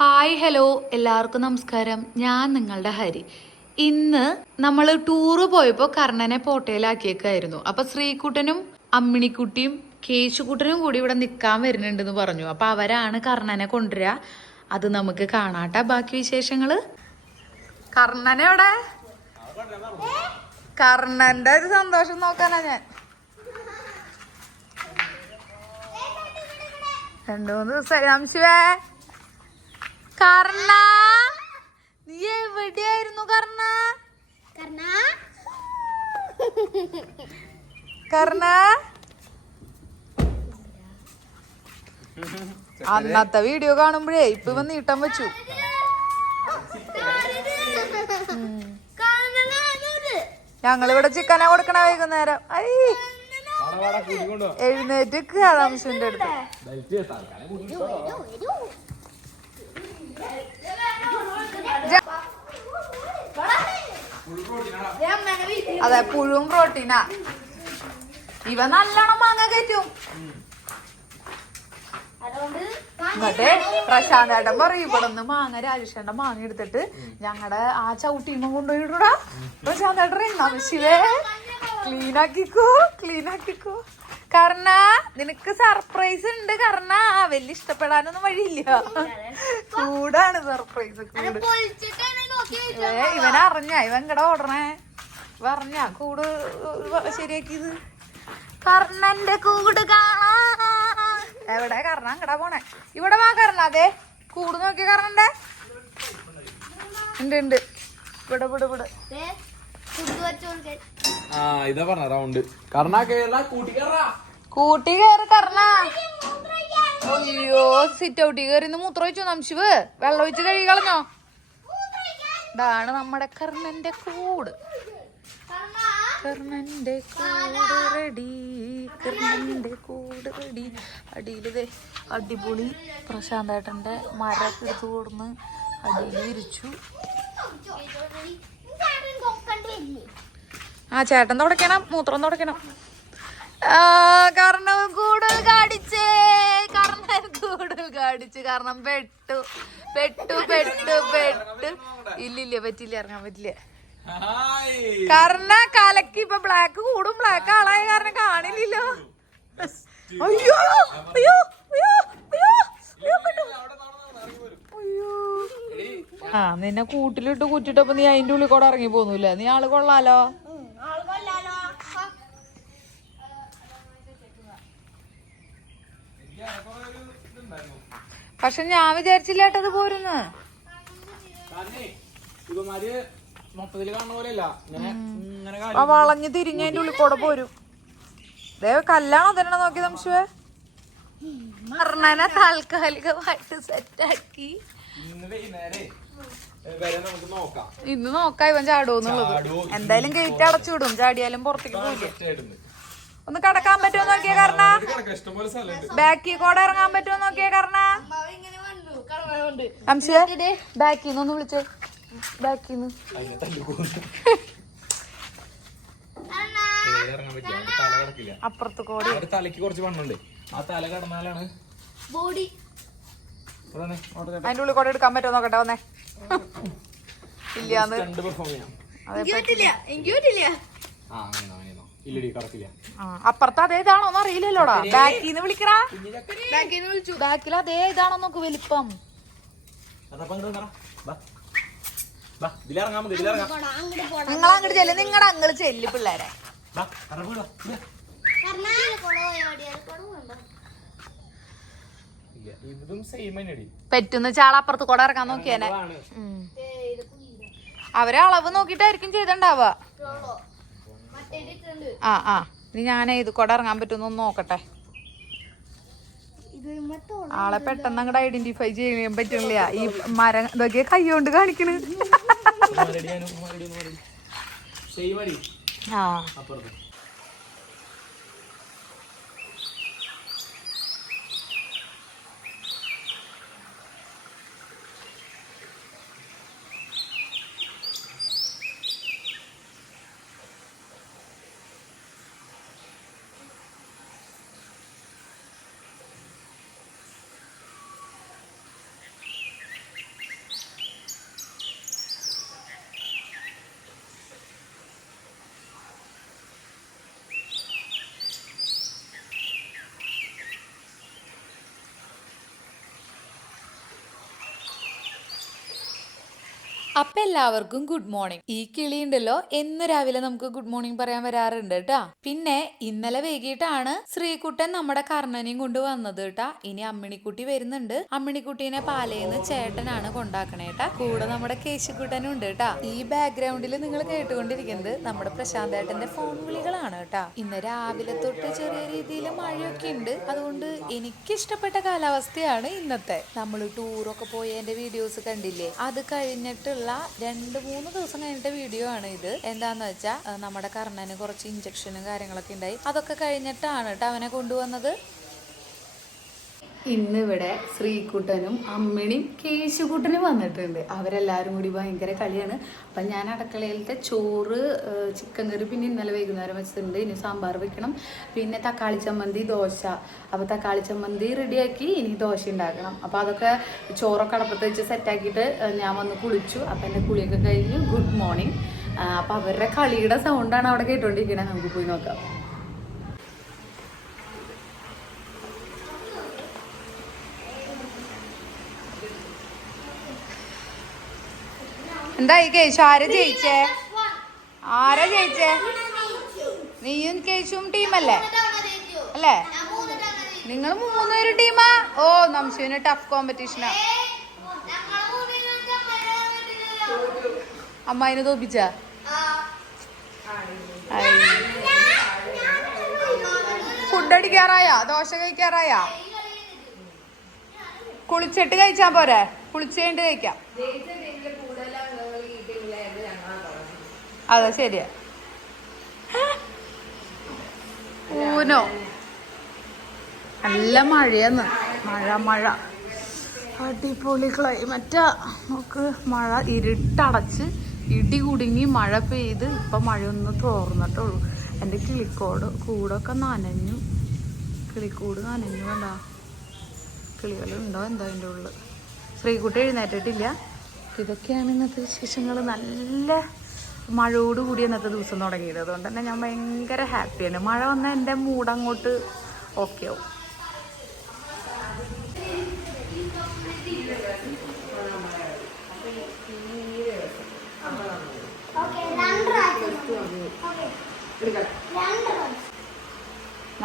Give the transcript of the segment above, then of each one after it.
Hi hello എല്ലാവർക്കും നമസ്കാരം. ഞാൻ നിങ്ങളുടെ ഹരി. ഇന്ന് നമ്മൾ ടൂറ് പോയപ്പോൾ കർണനെ പോട്ടയിലാക്കിയേക്കായിരുന്നു. അപ്പൊ ശ്രീകുട്ടനും അമ്മിണിക്കുട്ടിയും കേശുക്കുട്ടനും കൂടി ഇവിടെ നിൽക്കാൻ വരുന്നുണ്ടെന്ന് പറഞ്ഞു. അപ്പൊ അവരാണ് കർണനെ കൊണ്ടുവരിക. അത് നമുക്ക് കാണാട്ടെ ബാക്കി വിശേഷങ്ങള്. കർണനെ എവിടെ? കർണന്റെ ഒരു സന്തോഷം നോക്കാനാ ഞാൻ. 2-3 ദിവസമായി. ശിവേ കർണ, നീ എവിടെയായിരുന്നു കർണ? കർണ അന്നത്തെ വീഡിയോ കാണുമ്പോഴേ ഇപ്പൊ ഇവൻ നീട്ടം വെച്ചു. ഞങ്ങളിവിടെ ചിക്കനാ കൊടുക്കണ വൈകുന്നേരം. എഴുന്നേറ്റ് കാതാംശന്റെ അടുത്ത്. അതെ, പുഴുവും പ്രോട്ടീനാ. ഇവ നല്ലോണം മാങ്ങ കയറ്റും. എന്നിട്ട് പ്രശാന്തേട്ടൻ പറയും ഇവിടെ നിന്ന് മാങ്ങ രാജേഷേട്ടൻ മാങ്ങ എടുത്തിട്ട് ഞങ്ങളുടെ ആ ചവിട്ടിമ കൊണ്ടുപോയിടാ. പ്രശാന്തേട്ടൻ ആവശ്യമേ ക്ലീൻ ആക്കിക്കോ. കർണ, നിനക്ക് സർപ്രൈസ് ഉണ്ട്. കർണ വലിയ ഇഷ്ടപ്പെടാനൊന്നും വഴിയില്ല. കൂടാണ് സർപ്രൈസ്. ഇവൻ ഇവൻ കട ഓടണേ പറഞ്ഞ കൂട് ശരിയാക്കിയത്. കർണന്റെ കൂട് കാണാ. എവിടെ കർണ? അങ്ങടാ പോണേ. ഇവിടെ വാ കർണ. അതെ കൂട് നോക്കിയ കർണന്റെ ഉണ്ട്. ഇവിടെ കൂട്ടി കയറി കർണ. അയ്യോ, സിറ്റ് ഔട്ടി കയറി മൂത്രം ഒഴിച്ചു. നംശിവ് വെള്ളം ഒഴിച്ച് കഴുകി കളഞ്ഞോ? ഇതാണ് നമ്മുടെ കർണന്റെ കൂട്. കർണന്റെ കൂട് റെഡി. അടിയില് അടിപൊളി പ്രശാന്തേട്ടന്റെ മരൊക്കെ എടുത്തു കൊടുന്ന് അടിയിൽ വിരിച്ചു. ആ ചേട്ടൻ തുടക്കണം, മൂത്രം തുടക്കണം. കാരണം കൂടുതൽ കാടിച്ചേ. കാരണം പെട്ടു. ഇല്ലില്ല, പറ്റില്ല, ഇറങ്ങാൻ പറ്റില്ല. കാരണം കലക്ക് ഇപ്പൊ ബ്ലാക്ക് കൂടും. ബ്ലാക്ക് ആളായ കാരണം കാണില്ലല്ലോ. അയ്യോ അയ്യോ അയ്യോ അയ്യോ. ആ, നിന്നെ കൂട്ടിലിട്ട് കുറ്റിട്ടപ്പോ നീ അതിന്റെ ഉള്ളിൽ കൂടെ ഇറങ്ങി പോന്നില്ല. നീ ആള് കൊള്ളാലോ. പക്ഷെ ഞാൻ വിചാരിച്ചില്ലേട്ടത് പോരുന്ന്. വളഞ്ഞ് തിരിഞ്ഞ അതിന്റെ ഉള്ളിൽ കൂടെ പോരും. കല്ലാണോ തന്നെ നോക്കി സംശയ. കർണനെ താൽക്കാലികമായിട്ട് സെറ്റാക്കി. ഇന്ന് നോക്കാം ഇവൻ ചാടുവെന്നുള്ളത്. എന്തായാലും ഗേറ്റ് അടച്ചുവിടും. ചാടിയാലും പുറത്തേക്ക് പോയില്ല. ഒന്ന് കടക്കാൻ പറ്റുമോ നോക്കിയേ കർണ. ബാക്കി കൂടെ ഇറങ്ങാൻ പറ്റുമോ നോക്കിയേ കർണ. സംശയ ബാക്കിന്ന് ഒന്ന് വിളിച്ചേ. ബാക്കിന്ന് അപ്പുറത്ത് കൂടി തലക്ക് കുറച്ച് വണ്ണുണ്ട്. ആ തല കടന്നാലാണ് ബോഡി. അതിന്റെ ഉള്ളിൽ കൂടെ എടുക്കാൻ പറ്റുമോ നോക്കട്ടെ. വന്നേ. ഇല്ലാന്ന് അപ്പുറത്ത് അതേ ഇതാണോന്ന് അറിയില്ലല്ലോടാ. ബാക്കിന്ന് വിളിക്കറാ. ബാക്കിൽ അതേ ഇതാണോ നോക്ക് വലിപ്പം. നിങ്ങളങ്ങോട്ട് ചെല്ല്. നിങ്ങളുടെ അങ്ങള് ചെല്ല് പിള്ളേരെ. പെറ്റുന്ന ചാള അപ്പുറത്ത് കൂടെ ഇറക്കാൻ നോക്കിയാനെ. അവരെ അളവ് നോക്കിട്ടായിരിക്കും ചെയ്തണ്ടാവുക. ആ ഇനി ഞാൻ ഇത് കൂടെ ഇറങ്ങാൻ പറ്റുന്ന നോക്കട്ടെ. ആളെ പെട്ടെന്ന് അങ്ങോട്ട് ഐഡന്റിഫൈ ചെയ്യാൻ പറ്റുന്നില്ല. ഈ മരം ഇതൊക്കെ കൈ കൊണ്ട് കാണിക്കണ്. ആ അപ്പൊ എല്ലാവർക്കും ഗുഡ് മോർണിംഗ്. ഈ കിളി ഉണ്ടല്ലോ എന്ന് രാവിലെ നമുക്ക് ഗുഡ് മോർണിംഗ് പറയാൻ വരാറുണ്ട് കേട്ടാ. പിന്നെ ഇന്നലെ വൈകിട്ടാണ് ശ്രീകുട്ടൻ നമ്മുടെ കർണനെയും കൊണ്ട് വന്നത് കേട്ടാ. ഇനി അമ്മിണിക്കുട്ടി വരുന്നുണ്ട്. അമ്മിണിക്കുട്ടീനെ പാലയിന്ന് ചേട്ടനാണ് കൊണ്ടാക്കണേട്ടാ. കൂടെ നമ്മുടെ കേശുക്കുട്ടനും ഉണ്ട് കേട്ടാ. ഈ ബാക്ക്ഗ്രൗണ്ടിൽ നിങ്ങൾ കേട്ടുകൊണ്ടിരിക്കുന്നത് നമ്മുടെ പ്രശാന്ത് ഏട്ടന്റെ ഫോൺ വിളികളാണ് കേട്ടാ. ഇന്ന് രാവിലെ തൊട്ട് ചെറിയ രീതിയിൽ മഴയൊക്കെ ഉണ്ട്. അതുകൊണ്ട് എനിക്കിഷ്ടപ്പെട്ട കാലാവസ്ഥയാണ് ഇന്നത്തെ. നമ്മൾ ടൂറൊക്കെ പോയതിന്റെ വീഡിയോസ് കണ്ടില്ലേ? അത് കഴിഞ്ഞിട്ടുള്ള 2-3 ദിവസം കഴിഞ്ഞിട്ട് വീഡിയോ ആണ് ഇത്. എന്താന്ന് വെച്ചാ നമ്മുടെ കർണന് കുറച്ച് ഇഞ്ചക്ഷനും കാര്യങ്ങളൊക്കെ ഉണ്ടായി. അതൊക്കെ കഴിഞ്ഞിട്ടാണ് കേട്ടോ അവനെ കൊണ്ടുവന്നത്. ഇന്നിവിടെ ശ്രീകുട്ടനും അമ്മിണിയും കേശുകുട്ടനും വന്നിട്ടുണ്ട്. അവരെല്ലാവരും കൂടി ഭയങ്കര കളിയാണ്. അപ്പം ഞാൻ അടുക്കളയിലത്തെ ചോറ്, ചിക്കൻ കറി പിന്നെ ഇന്നലെ വൈകുന്നേരം വെച്ചിട്ടുണ്ട്. ഇനി സാമ്പാർ വെക്കണം. പിന്നെ തക്കാളി ചമ്മന്തി, ദോശ. അപ്പോൾ തക്കാളി ചമ്മന്തി റെഡിയാക്കി ഇനി ദോശ ഉണ്ടാക്കണം. അപ്പോൾ അതൊക്കെ ചോറൊക്കെ അടപ്പത്ത് വെച്ച് സെറ്റാക്കിയിട്ട് ഞാൻ വന്ന് കുളിച്ചു. അപ്പം എൻ്റെ കുളിയൊക്കെ കഴിഞ്ഞ് ഗുഡ് മോർണിംഗ്. അപ്പോൾ അവരുടെ കളിയുടെ സൗണ്ടാണ് അവിടെ കേട്ടുകൊണ്ടിരിക്കുന്നത്. നമുക്ക് പോയി നോക്കാം. എന്തായി കേശു? ആരാ ജയിച്ചേ? നീയും കേശുവും ടീമല്ലേ അല്ലേ? നിങ്ങൾ 3 പേരും ടീമാ? ഓ, നംശുവിന് ടഫ് കോമ്പറ്റീഷനാ. അമ്മായിനെ തോപ്പിച്ച ഫുഡ് അടിക്കാറായ? ദോശ കഴിക്കാറായ? കുളിച്ചിട്ട് കഴിച്ചാ പോരെ? കുളിച്ച് കഴിഞ്ഞിട്ട് കഴിക്കാം. അതെ, ശരിയാ. ഊനോ നല്ല മഴയെന്ന്. മഴ അടിപൊളി ക്ലൈമറ്റാ. നമുക്ക് മഴ ഇരുട്ടടച്ച് ഇടി കുടുങ്ങി മഴ പെയ്ത് ഇപ്പം മഴയൊന്ന് തോർന്നിട്ടുള്ളൂ. എൻ്റെ കൂടൊക്കെ നനഞ്ഞു. കിളിക്കൂട് നനഞ്ഞു. കണ്ടാ കിളികളുണ്ടോ എന്താ അതിൻ്റെ ഉള്ളിൽ? ശ്രീകുട്ടി എഴുന്നേറ്റിട്ടില്ല. ഇതൊക്കെയാണ് ഇന്നത്തെ വിശേഷങ്ങൾ. നല്ല മഴയോടുകൂടി ഇന്നത്തെ ദിവസം തുടങ്ങിയത്. അതുകൊണ്ട് തന്നെ ഞാൻ ഭയങ്കര ഹാപ്പിയാണ്. മഴ വന്നാൽ എൻ്റെ മൂഡ് അങ്ങോട്ട് ഓക്കെ ആവും.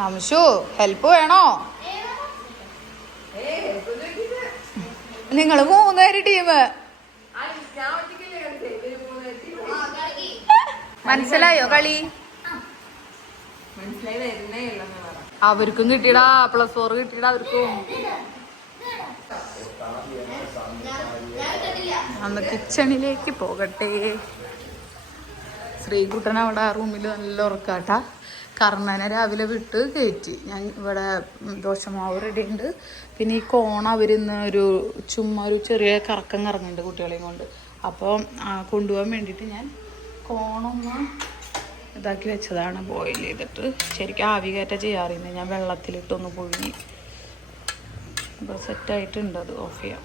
നംശു ഹെൽപ്പ് വേണോ? നിങ്ങൾ 3 പേര് ടീം. മനസ്സിലായോ കളി? അവർക്കും കിട്ടിയടാ +4 കിട്ടിയടാ അവർക്കും. അന്ന് കിച്ചണിലേക്ക് പോകട്ടെ. ശ്രീകുട്ടൻ അവിടെ ആ റൂമിൽ നല്ല ഉറക്കാട്ടാ. കർണനെ രാവിലെ വിട്ട് കയറ്റി. ഞാൻ ഇവിടെ ദോശമാവ് റെഡി ഉണ്ട്. പിന്നെ ഈ കോൺ അവരിന്ന് ചുമ്മാ ഒരു ചെറിയ കറക്കം കറങ്ങുന്നുണ്ട് കുട്ടികളെയും കൊണ്ട്. അപ്പോൾ കൊണ്ടുപോകാൻ വേണ്ടിയിട്ട് ഞാൻ കോണൊന്ന് ഇതാക്കി വെച്ചതാണ്. ബോയിൽ ചെയ്തിട്ട് ശരിക്കും ആവി കയറ്റ ചെയ്യാറില്ല. ഞാൻ വെള്ളത്തിലിട്ടൊന്ന് പുഴുങ്ങി. അപ്പോൾ സെറ്റായിട്ടുണ്ട്. അത് ഓഫ് ചെയ്യാം.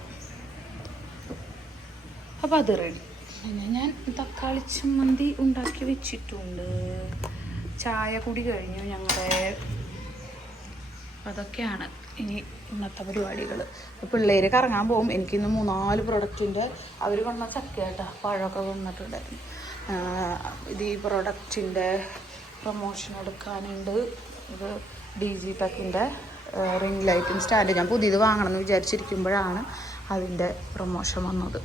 അപ്പോൾ അത് റെഡി. പിന്നെ ഞാൻ തക്കാളി ചമ്മന്തി ഉണ്ടാക്കി വെച്ചിട്ടുണ്ട്. ചായ കുടി കഴിഞ്ഞു ഞങ്ങളുടെ. അതൊക്കെയാണ് ഇനി ഇന്നത്തെ പരിപാടികൾ. പിള്ളേർ കറങ്ങാൻ പോകും. എനിക്കിന്ന് 3-4 പ്രൊഡക്റ്റിൻ്റെ അവർ കൊണ്ട ചക്കയായിട്ടാ പഴമൊക്കെ കൊണ്ടിട്ടുണ്ടായിരുന്നു. ഇത് ഈ പ്രൊഡക്റ്റിൻ്റെ പ്രൊമോഷൻ എടുക്കാനുണ്ട്. ഇത് DG ടെക്കിൻ്റെ റിംഗ് ലൈറ്റും സ്റ്റാൻഡ്. ഞാൻ പുതിയത് വാങ്ങണമെന്ന് വിചാരിച്ചിരിക്കുമ്പോഴാണ് അതിൻ്റെ പ്രൊമോഷൻ വന്നത്.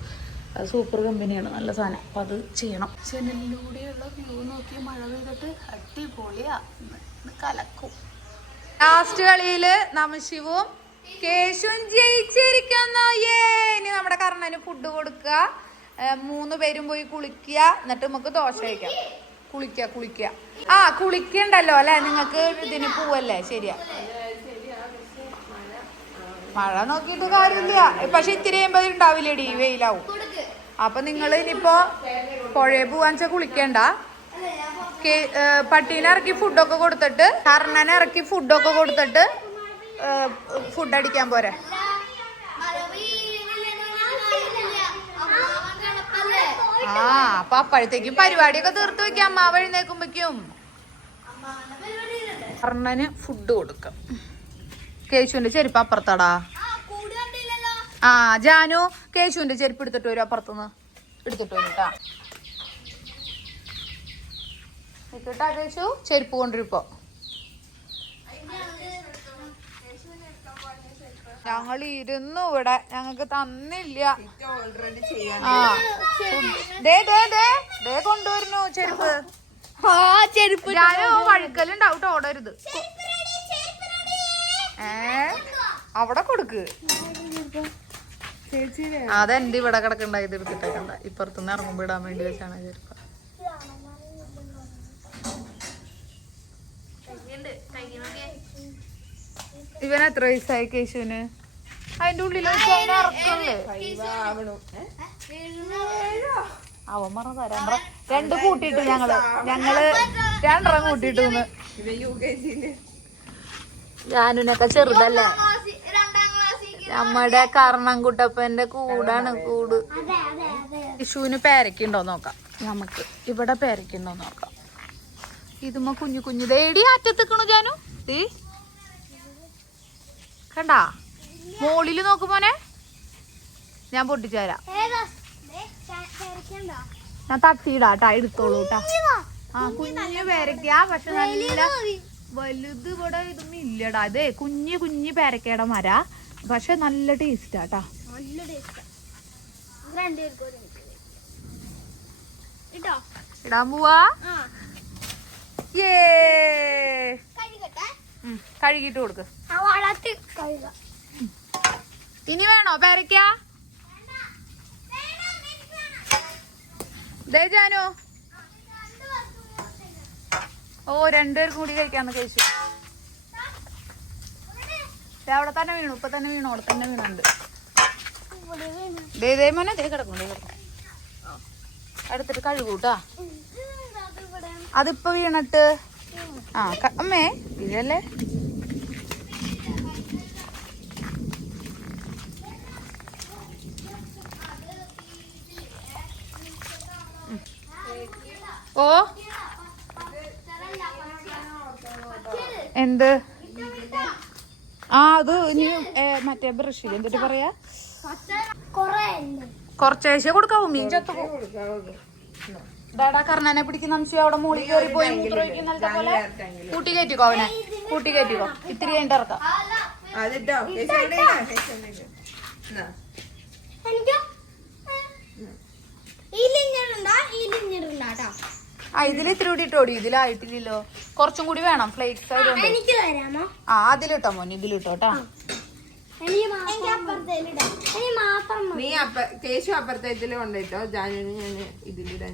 അത് സൂപ്പർ കമ്പനിയാണ്, നല്ല സാധനം. അപ്പം അത് ചെയ്യണം. ജനലിലൂടെയുള്ള വ്യൂ നോക്കി മഴ പെയ്തിട്ട് അടിപൊളിയാ. കലക്കും. ലാസ്റ്റ് കളിയിൽ നമശിവും കേശുവും ജയിച്ചിരിക്കുന്നു. ഇനി നമ്മുടെ കർണന് ഫുഡ് കൊടുക്കുക. 3 പേരും പോയി കുളിക്കുക. എന്നിട്ട് നമുക്ക് ദോശ കഴിക്കാം. കുളിക്കുക. കുളിക്കണ്ടല്ലോ അല്ലെ? നിങ്ങൾക്ക് ഇതിന് പോവല്ലേ? ശരിയാ. മഴ നോക്കിയിട്ട് കാര്യമില്ല. പക്ഷെ ഇത്തിരി കഴിയുമ്പോൾ ഉണ്ടാവില്ലേടി, വെയിലാവും. അപ്പൊ നിങ്ങൾ ഇനിയിപ്പോ പുഴയിൽ പോവാന്ന് കുളിക്കണ്ട. പട്ടീനെ ഇറക്കി ഫുഡൊക്കെ കൊടുത്തിട്ട്, കർണനെ ഇറക്കി ഫുഡൊക്കെ കൊടുത്തിട്ട് ഫുഡ് അടിക്കാൻ പോരെ. അപ്പൊ അപ്പോഴത്തേക്കും പരിപാടിയൊക്കെ തീർത്ത് വെക്കാം. അമ്മാവ് എഴുന്നേക്കുമ്പോഴേക്കും കർണന് ഫുഡ് കൊടുക്കാം. കേശുവിന്റെ ചെരുപ്പ് അപ്പുറത്താടാ. ജാനു കേശുവിന്റെ ചെരുപ്പ് എടുത്തിട്ട് വരും അപ്പുറത്തുനിന്ന്. എടുത്തിട്ട് വരൂട്ടാ. കേട്ടാ കേശു ചെരുപ്പ് കൊണ്ടിരിപ്പോ. ഞങ്ങൾ ഇരുന്നു ഇവിടെ, ഞങ്ങക്ക് തന്നില്ല. ആ ദേ കൊണ്ടുവരുന്നു ചെരുപ്പ്. ഞാന് വഴുക്കലുണ്ടാവും ഓടരുത്. അവിടെ കൊടുക്ക്. അതെന്റെ ഇവിടെ കിടക്കണ്ടായത് എടുത്തിട്ടേക്കണ്ട. ഇപ്പുറത്തുനിന്ന് ഇറങ്ങുമ്പോ ഇടാൻ വേണ്ടി വെച്ചാണ് ചെരുപ്പ്. ഇവന് എത്ര വയസ്സായി കേശുവിന്? അതിന്റെ ഉള്ളിൽ അവൻ പറഞ്ഞ രണ്ട് കൂട്ടിട്ടു. ഞങ്ങള് രണ്ടെണ്ണം കൂട്ടിട്ടു. ജാനുനൊക്കെ ചെറുതല്ലേ. നമ്മുടെ കർണൻകുട്ടപ്പന്റെ കൂടാണ് കൂട്. വിഷുവിന് പേരക്കുണ്ടോ നോക്കാം നമുക്ക്. ഇവിടെ പേരക്കുണ്ടോ നോക്കാം. ഇതുമ്മ കുഞ്ഞു കുഞ്ഞു ദേടി അറ്റത്തിക്കണു ജാനു. കണ്ടാ മോളില് നോക്ക് മോനെ. ഞാൻ പൊട്ടിച്ചേരാം. ഞാൻ തട്ടിയിടാട്ടാ, എടുത്തോളൂ ട്ടാ. ആ കുഞ്ഞു പേരക്ക. പക്ഷെ നല്ല വലുത് ഇവിടെ ഇതൊന്നും ഇല്ലടാ. ഇതേ കുഞ്ഞു കുഞ്ഞു പേരക്കയുടെ മര. പക്ഷെ നല്ല ടേസ്റ്റാട്ടാ. ഇടാൻ പോവാ. കഴുകിട്ട് കൊടുക്ക്. ഇനി വേണോ പേരക്ക? ദേ ജാനു. ഓ രണ്ടുപേർക്കും കൂടി കഴിക്കാന്ന് കഴിച്ചു. അവിടെ തന്നെ വീണു. ഇപ്പൊ തന്നെ വീണു. അവിടെ തന്നെ വീണുണ്ട്. ദേ മോനെ ദേ കിടക്കും. എടുത്തിട്ട് കഴുകൂട്ടാ. അതിപ്പോ വീണിട്ട്. ആ അമ്മേ ഇതല്ലേ. ഓ എന്ത്? ആ അത് ഇനി മറ്റേ ബ്രഷിൽ എന്തിട്ട് പറയാ, കൊറച്ചേശേ കൊടുക്കാവൂ. മീൻ ചത്തു ഡാടാ. കർണനെ പിടിക്കുന്ന അംശം അവിടെ മൂളി കയറി പോയി മൂത്രമൊഴിക്കുന്നതിന്റെ പോലെ. കൂട്ടി കയറ്റിക്കോ അവനെ, കൂട്ടി കയറ്റിക്കോ. ഇത്തിരി കഴിഞ്ഞിട്ട് ഇറക്കാം. ആ ഇതിൽ ഇത്തിരി കൂടി ഇട്ടോടി. ഇതിലായിട്ടില്ലല്ലോ, കുറച്ചും കൂടി വേണം. ഫ്ലേക്സ് ആയതുകൊണ്ട്. ആ അതിലിട്ടോ മോൻ, ഇതിലിട്ടോട്ടാ. കേശു അപ്പുറത്തെ കൊണ്ടിട്ടോ. ജാനുവിന് ഞാൻ ഇതിലിടാൻ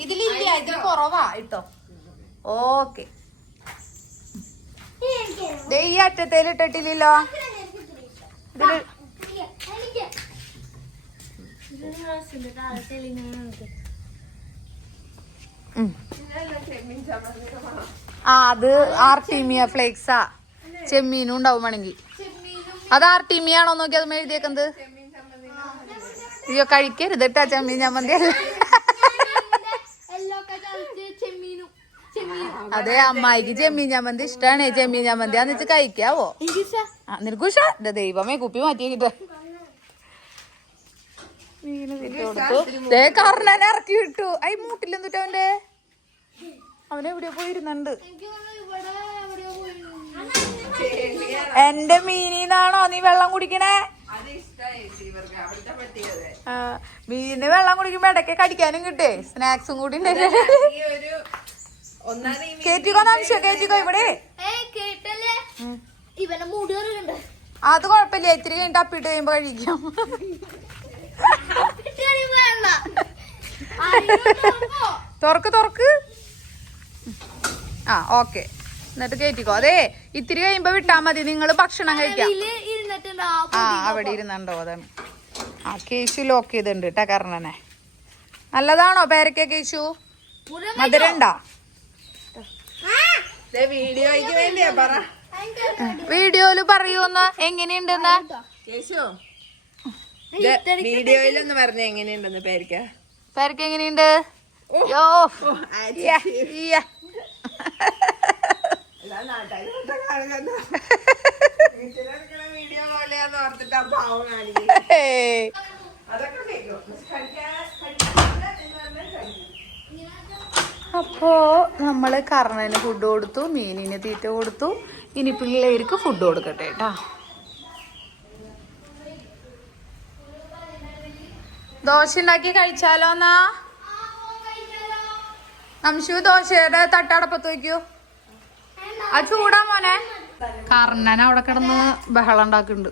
ഇതിലില്ല. ഇതിൽ കുറവാ ഇട്ടോ. ഓക്കെ. ഈ അറ്റത്തേൽ ഇട്ടിട്ടില്ലല്ലോ. ഇതില് ആ അത് ആർട്ടീമിയ ഫ്ലേക്സാ. ചെമ്മീനും ഉണ്ടാവും വേണമെങ്കിൽ. അത് ആർട്ടീമിയ ആണോ നോക്കി അത് എഴുതിയേക്കുന്നത്. അയ്യോ കഴിക്കരുത് കേട്ടാ ചെമ്മീൻ ചമ്മന്തി. അതെ അമ്മായിക്ക് ചെമ്മീൻ ചമ്മന്തി ഇഷ്ടാണ്. ചെമ്മീൻ ചമ്മന്തി അന്ന് വെച്ച് കഴിക്കാവോ? നിനക്ക് ഉഷ. ദൈവമേ കുപ്പി മാറ്റിയിട്ട് കർണനെ ഇറക്കി വിട്ടു. അയ് മൂട്ടിലെന്നിട്ട് അവന്റെ അവനെവിടെയോ പോയിരുന്നുണ്ട്. എന്റെ മീനിന്നാണോ നീ വെള്ളം കുടിക്കണേ? മീന് വെള്ളം കുടിക്കുമ്പോ ഇടയ്ക്ക് കടിക്കാനും കിട്ടേ. സ്നാക്സും കൂടി കേറ്റിക്കോ അംശം, കേറ്റിക്കോ ഇവിടെ. അത് കൊഴപ്പില്ല. ഇത്തിരി കഴിഞ്ഞിട്ട് അപ്പിട്ട് കഴിയുമ്പോ കഴിക്കാം. തുറക്ക് തുറക്ക്. ആ ഓക്കെ. എന്നിട്ട് കേറ്റിക്കോ. അതെ ഇത്തിരി കഴിയുമ്പോ വിട്ടാ മതി. നിങ്ങള് ഭക്ഷണം കഴിക്കാം. ആ അവിടെ ഇരുന്നുണ്ടോ? അതാണ്. ആ കേശു ലോക്ക് ചെയ്തിട്ടുണ്ട് കേട്ടാ കർണനെ. നല്ലതാണോ പേരക്ക കേശു? മധുരണ്ടാ? വീഡിയോയില് പറയൂന്ന് എങ്ങനെയുണ്ടെന്ന്. കേശു വീഡിയോയിലൊന്ന് പറഞ്ഞ എങ്ങനെയുണ്ടെന്ന്. പേരക്ക പേരക്ക എങ്ങനെയുണ്ട്? വീഡിയോ പോലെയാന്ന് ഓർത്തിട്ട് ആ പാവം കാണിക്കുന്നത്. അതൊക്കെ കേൾക്കും. അപ്പോ നമ്മള് കർണന് ഫുഡ് കൊടുത്തു, മീനിന് തീറ്റ കൊടുത്തു. ഇനി പിള്ളേർക്ക് ഫുഡ് കൊടുക്കട്ടെ കേട്ടാ. ദോശ ഉണ്ടാക്കി കഴിച്ചാലോന്നാ? നംശു ദോശയുടെ തട്ടടപ്പത്ത് വെക്കൂ. ആ ചൂടാ മോനെ. കർണൻ അവിടെ കിടന്ന് ബഹളം ഉണ്ടാക്കുന്നുണ്ട്.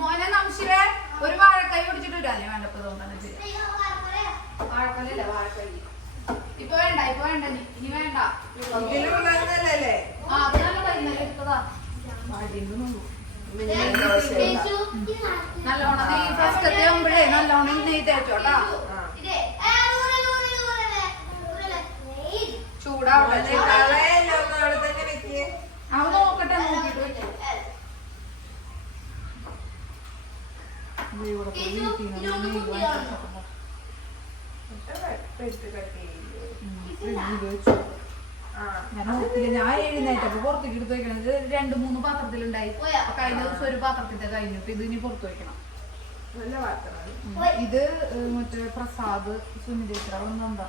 മോനെ നംശുവേ ഒരു വാഴക്കൈ പിടിച്ചിട്ട് വരാല്ലേ? വേണ്ടപ്പോ തോന്നുന്നു വാഴക്കല്ലേ വാഴക്കൈ. ഇപ്പൊ വേണ്ട ഇനി വേണ്ട. ആ അത് നല്ല വൈകുന്നേരം എടുത്തതാ. നല്ലോണം നെയ്യ് ഫസ്റ്റത്തെ ആകുമ്പോഴേ നല്ലോണം നെയ്യ് തേച്ചോട്ടാ. ചൂടാവട്ടെ. അവ നോക്കട്ടെ, നോക്കിട്ട് വെക്കും. ഞാൻ എഴുന്നേറ്റപ്പോ പുറത്തേക്ക് എടുത്ത് വെക്കണം. ഇത് 2-3 പാത്രത്തിലുണ്ടായി. കഴിഞ്ഞ ദിവസം ഒരു പാത്രത്തിന്റെ കഴിഞ്ഞു. ഇത് ഇനി പുറത്ത് വെക്കണം. ഇത് മറ്റേ പ്രസാദ് സുനിതേശ്വര എന്താ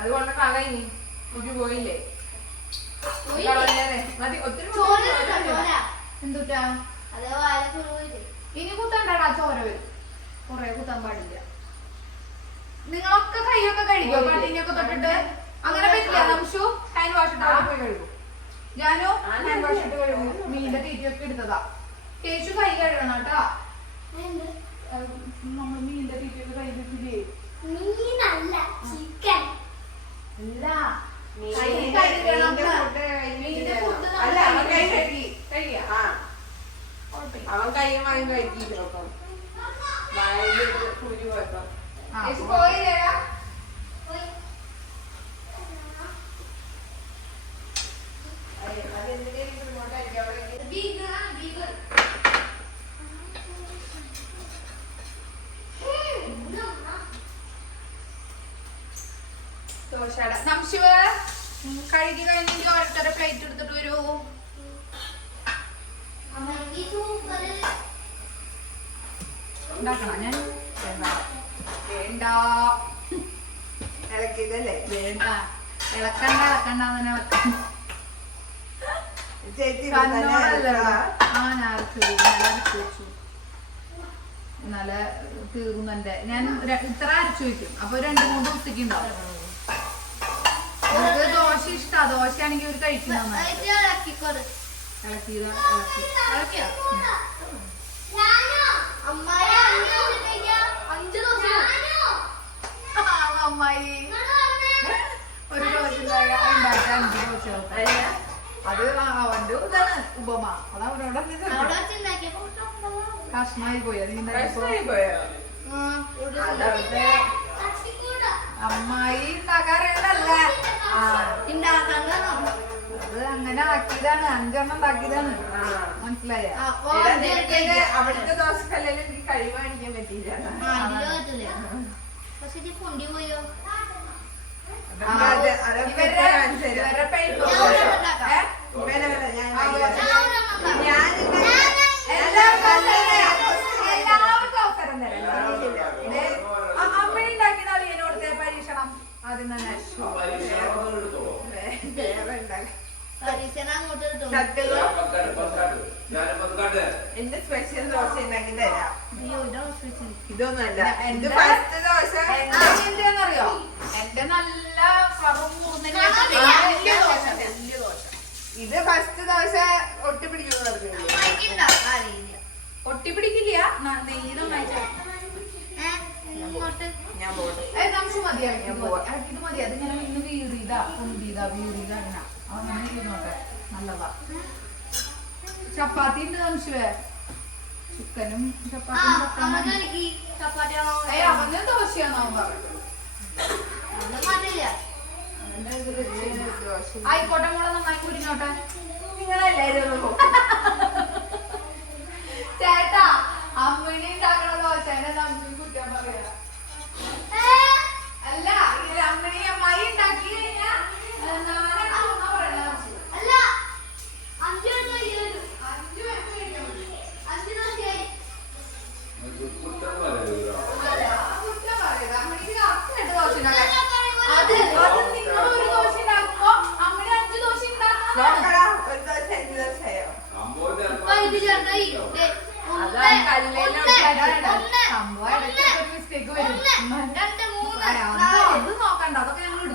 അതുകൊണ്ട് കളയിനി ഇത് പോയില്ലേ? എന്തുട്ടാ ഇനി കുത്തണ്ടാടാ, ചോര വരും. കൊറേ കുത്താൻ പാടില്ല. നിങ്ങളൊക്കെ കൈയൊക്കെ കഴുകോ? പട്ടിനെയൊക്കെ തൊട്ടിട്ട് അങ്ങനെ പറ്റില്ല. നംശു ഹാൻഡ് വാഷ് ഇട്ട് പോയി കഴുകും. ഞാനോ ഹാൻഡ് വാഷ് ഇട്ട് കഴുകും. മീനിന്റെ തീറ്റയൊക്കെ എടുത്തതാ. കേശു കൈ കഴുകണം കേട്ടാ. നമ്മൾ മീനിന്റെ തീറ്റയൊക്കെ കഴുകില്ലേ? അല്ല അവൻ കൈയും വാങ്ങി കഴിക്കില്ല. കുരു പോയപ്പോ ദോശയുടെ നംശുവേ കഴുകി കഴിഞ്ഞെങ്കിൽ ഓരോരുത്തരെ പ്ലേറ്റ് എടുത്തിട്ട് വരൂ. ഉണ്ടാക്കണം ഞാൻ? വേണ്ട ഇളക്കിയതല്ലേ? വേണ്ട ഇളക്കണ്ട ഇളക്കണ്ട. ചേച്ചി നല്ല തീർന്നെ. ഞാൻ ഇത്ര അരച്ചു വയ്ക്കും. അപ്പൊ 2-3 ദിവസത്തേക്ക് ഉണ്ടാവും. നമുക്ക് ദോശ ഇഷ്ടാ. ദോശയാണെങ്കിൽ ഒരു കഴിക്കുന്ന അമ്മായി ഒരു ദോശ ഉണ്ടാക്കാൻ 5 ദോശ. അത് അവന്റെ ഇതാണ് ഉപമ. അത് അവനോട് കഷ്ണമായി പോയി. അമ്മായി ഉണ്ടാക്കാറുള്ളല്ല. അത് അങ്ങനെ ആക്കിയതാണ്. 5 എണ്ണം ഉണ്ടാക്കിയതാണ്. മനസ്സിലായ? അവിടുത്തെ ദോശക്കല്ലെങ്കിലും എനിക്ക് കഴിവ് കാണിക്കാൻ പറ്റിയില്ല. പരീക്ഷണം ആദ്യം തന്നെ എന്റെ സ്പെഷ്യൽ ദോശ ഉണ്ടാക്കി തരാം. ഇതൊന്നുമല്ല എന്റെ ഫസ്റ്റ് ദോശ. എന്താന്നറിയോ? എന്റെ നല്ല ഇത് ഫസ്റ്റ് ദോശ ഒട്ടിപ്പിടിക്കുന്നു പറഞ്ഞില്ലേ? ഒട്ടിപ്പിടിക്കില്ല. നെയ്യ് ഞാൻ പോട്ടെ. നമുക്ക് മതി. ഇത് മതി. അതിങ്ങനെ ഇന്ന് വീറിയതാ അങ്ങനെ ഇരുന്നോട്ടെ. നല്ലതാ. ചപ്പാത്തി ഉണ്ട് നംശുവേ. ചിക്കനും ചപ്പാത്തിയും. അവന് ദോശയാണോ പറഞ്ഞത്? ആയിക്കോട്ടെ മോളെ, നന്നായി കുരിഞ്ഞോട്ടെ. നിങ്ങളെല്ലാരും ചേട്ടാ അമ്മിണി ഉണ്ടാക്കണ ദോശ നമുക്ക് കുറ്റാൻ പറയാ.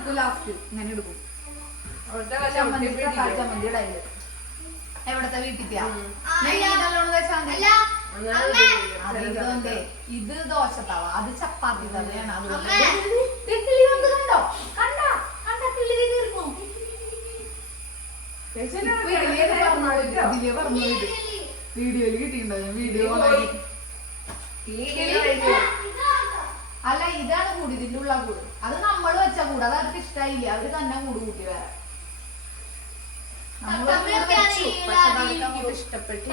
എടുക്കും ലാസ്റ്റ് ഇങ്ങനെ എടുക്കും. അവിടുത്തെ വല്ല ചമ്മന്തി ഒട്ടി തക്കാളി പിടിക്കും. ചമ്മന്തി ഇടയില്. എവിടത്തെ വീട്ടിൽ ഇത് ദോശത്തവ, അത് ചപ്പാത്തി തവയാണ്. അതുകൊണ്ട് കണ്ടോ കണ്ടോ കണ്ട കിളി തീർന്നു. വീഡിയോയില് കിട്ടിയിട്ടുണ്ടോ? വീഡിയോ അല്ല ഇതാണ് കൂടി, ഇതിന്റെ ഉള്ള കൂട്. അത് നമ്മൾ വെച്ച കൂട്, അത് അവർക്ക് ഇഷ്ടായില്ല. അവര് തന്നെ കൂട് കൂട്ടി വേറെ ഇഷ്ടപ്പെട്ടു.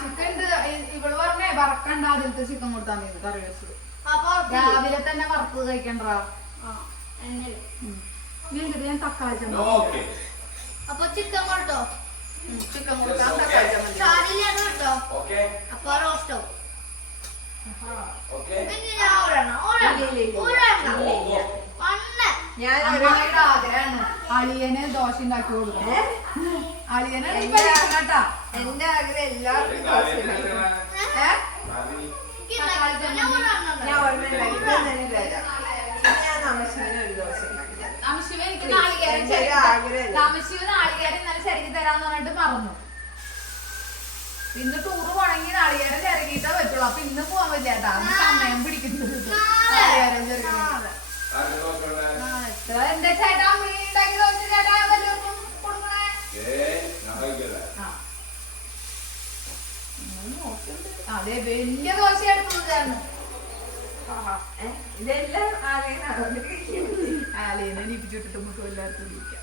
ചിക്കൻ ഇവള് പറഞ്ഞേ വറക്കണ്ട, അതിലത്തെ ചിക്കൻ കൊടുത്താൽ മതി കറി വെച്ചത്. രാവിലെ തന്നെ വറുത്തത് കഴിക്കണ്ട. ഞാൻ തക്കാളി ചമ്മന്തി. അപ്പൊ ചിക്കൻ കൊടുത്തോ? ചിക്കൻ കൊടുത്താൽ തക്കാളി ചമ്മന്തി. ചാറിലാണ് കേട്ടോ. അപ്പൊ റോസ്റ്റോ ഞാൻ ആഗ്രഹമാണ് അളിയന് ദോശ ഉണ്ടാക്കി കൊടുക്കണം. അളിയനെ കേട്ടാ എന്റെ ആഗ്രഹം എല്ലാവർക്കും ദോശ ഉണ്ടാക്കണം. ഞാൻ ഓർമ്മ ഉണ്ടാക്കി തരാം. ഞാൻ നമശിവന് ഒരു ദോശ ഉണ്ടാക്കി തരാം. നമശിവ എനിക്ക് നാളികേരം ഇന്നലെ ചരിഞ്ഞ് തരാന്ന് പറഞ്ഞിട്ട് മറന്നു. ഇന്ന് ടൂറ് പോണെങ്കിൽ നാളികേരം ചിരകിയിട്ടേ പറ്റുള്ളൂ. അപ്പൊ ഇന്ന് പോവാൻ പറ്റില്ല. അന്ന് സമയം പിടിക്കുന്നത് നാളികേരം ചിരകിയിട്ട്. എന്റെ ചേട്ടാ ഉണ്ടാക്കി ദോശ ചേട്ടാ വല്ലവർക്കും കൊടുക്കണേ. അതെ വലിയ ദോശ എടുത്തതാണ്. ഇതെല്ലാം ആലീനെ നീപ്പിച്ചിട്ടിട്ട് നമുക്ക് എല്ലാവർക്കും ഇരിക്കാം.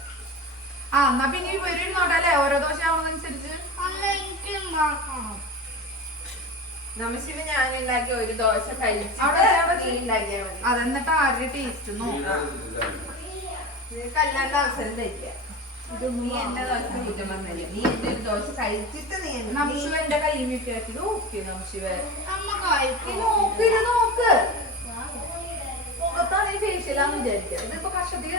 എന്നാ പിന്നെ വരുന്നോട്ടല്ലേ ഓരോ ദോശ ആവുന്നതനുസരിച്ച്. നമശിവ ഞാൻ ഉണ്ടാക്കിയ ഒരു ദോശ കഴിച്ചു ഉണ്ടാക്കിയാൽ മതി. അതെന്നിട്ട് ആരുടെ ടേസ്റ്റ് നിനക്ക് അല്ലാത്ത അവസരം തരില്ല. നീ എന്റെ ദോശ കുറ്റം പറഞ്ഞില്ല. നീ എന്റെ ഒരു ദോശ കഴിച്ചിട്ട് നീ നമശിവ എന്റെ കൈ മിറ്റാക്കി നോക്കി. നമശിവ നോക്ക് മുഖത്താണ് ഈ ഫേഷ്യലാന്ന് വിചാരിക്കുക. ഇതിപ്പോ കഷത്തിൽ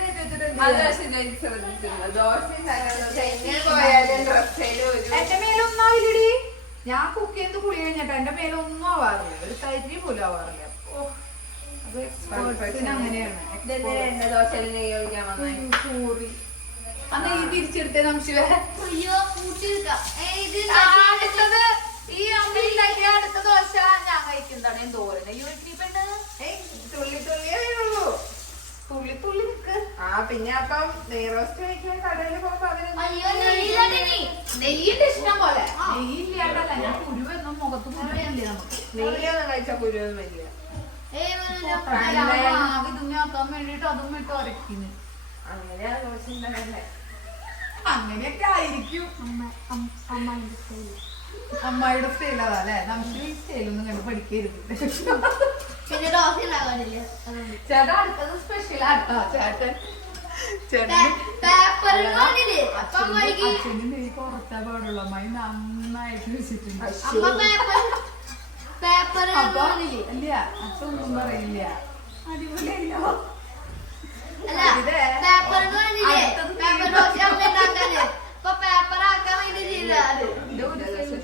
എന്റെ മേലൊന്നാവില്ലടി. ഞാൻ കുക്ക് ചെയ്ത് കുളി കഴിഞ്ഞിട്ട് എന്റെ മേലൊന്നും ആവാറില്ല. ഒരു തരി പോലും ആവാറില്ല. അത് എക്സ്പേർട്സിന് അങ്ങനെയാണ്. എന്റെ ദോശ സോറി. അന്ന് ഈ തിരിച്ചെടുത്തേ നമശിവ. അടുത്തത് ഈ അമ്മയില്ലാക്കിയ അടുത്ത ദോശ ഞാൻ കഴിക്കുന്നതാണ്. എന്തോരം തുള്ളി തുള്ളിയുള്ളൂ. തുള്ളി തുള്ളി നിക്ക്. പിന്നെ അപ്പം നെയ്റോസ്റ്റ് കഴിക്കാൻ കടയിൽ പോകുമ്പോ നെയ്യിന്റെ ഇഷ്ടം പോലെ. നെയ്യില്ലാണ്ടല്ല ഞാൻ കുരുവെന്നും മുഖത്ത് കുരുവില്ല. നമുക്ക് നെയ്യൊന്നും കഴിച്ചാൽ കുരുവൊന്നും വരില്ല. ഇതുമാക്കാൻ വേണ്ടിട്ട് അതും ഇട്ട് ഉരക്കുന്നു. അങ്ങനെയാണ് ദോശ ഉണ്ടാക്കല്ലേ. അങ്ങനെയൊക്കെ ആയിരിക്കും അമ്മായിയുടെ സ്റ്റൈൽ. അതല്ലേ നമുക്ക് ഈ സ്റ്റൈലൊന്നും കണ്ട് പഠിക്കരുത്. പിന്നെ ദോശ ഉണ്ടാകാനില്ല. ചേട്ടാ അടുത്തത് സ്പെഷ്യൽ ആട്ടോ. ചേട്ടൻ അച്ഛന് നെയ് കുറച്ചാ പാടുള്ള അമ്മായി നന്നായിട്ട് വെച്ചിട്ടുണ്ട്. ഇല്ല അച്ഛനൊന്നും പറയില്ല. അടിപൊളിയല്ലോ.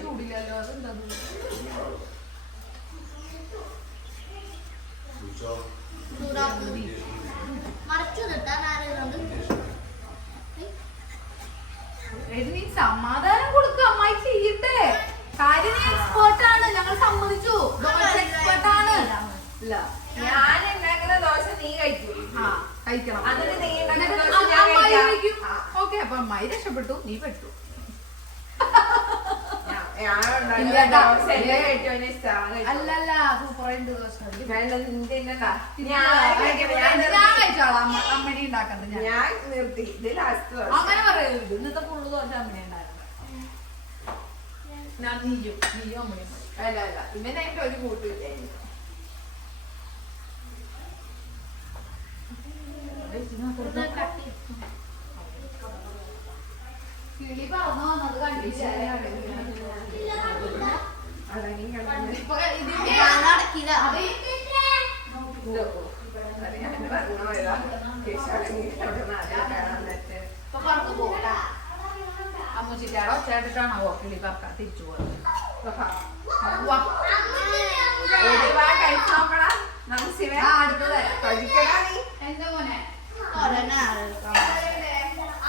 ചൂടില്ലല്ലോ. അതെന്താ മറച്ചു നിർത്താൻ ആരുണ്ട്? നീ സമാധാനം കൊടുക്ക. അമ്മായി ചെയ്യട്ടെ. കാര്യം നീ എക്സ്പേർട്ടാണ്. ഞങ്ങൾ സമ്മതിച്ചു. എക്സ്പേർട്ടാണ്. ഞാൻ ഉണ്ടാക്കുന്ന ദോശ നീ കഴിക്കും. കഴിക്കണം. അതിന് നീ ഓക്കെ. അപ്പൊ അമ്മായി രക്ഷപ്പെട്ടു, നീ പെട്ടു. അല്ലല്ല സൂപ്പറായിട്ട് ദോശ കഴിച്ചോളാം. അമ്മണി ഉണ്ടാക്കണ്ട. ഞാൻ നിർത്തി. ഇത് ലാസ്റ്റ് അങ്ങനെ പറയരുത്. ഇന്നത്തെ ഫുള്ള് ദോശ അമ്മണി ഉണ്ടായിരുന്നു. നീയും അമ്മണിയും മതി. അല്ല അല്ല ഇവനായിട്ട് ഒരു കൂട്ടില്ല. കിളി പറന്നു വന്നത് കണ്ടില്ല. അമ്മൂച്ചിട്ടാടോ ചേട്ടിട്ടാണോ കിളി പറക്കാൻ തിരിച്ചു പോയത്? ഒരുപാട് നംസിനെ അടുത്തത് കഴിക്കടാ നീ. എന്റെ മോനെ ഒരെണ്ണം ആരെടുക്കാം.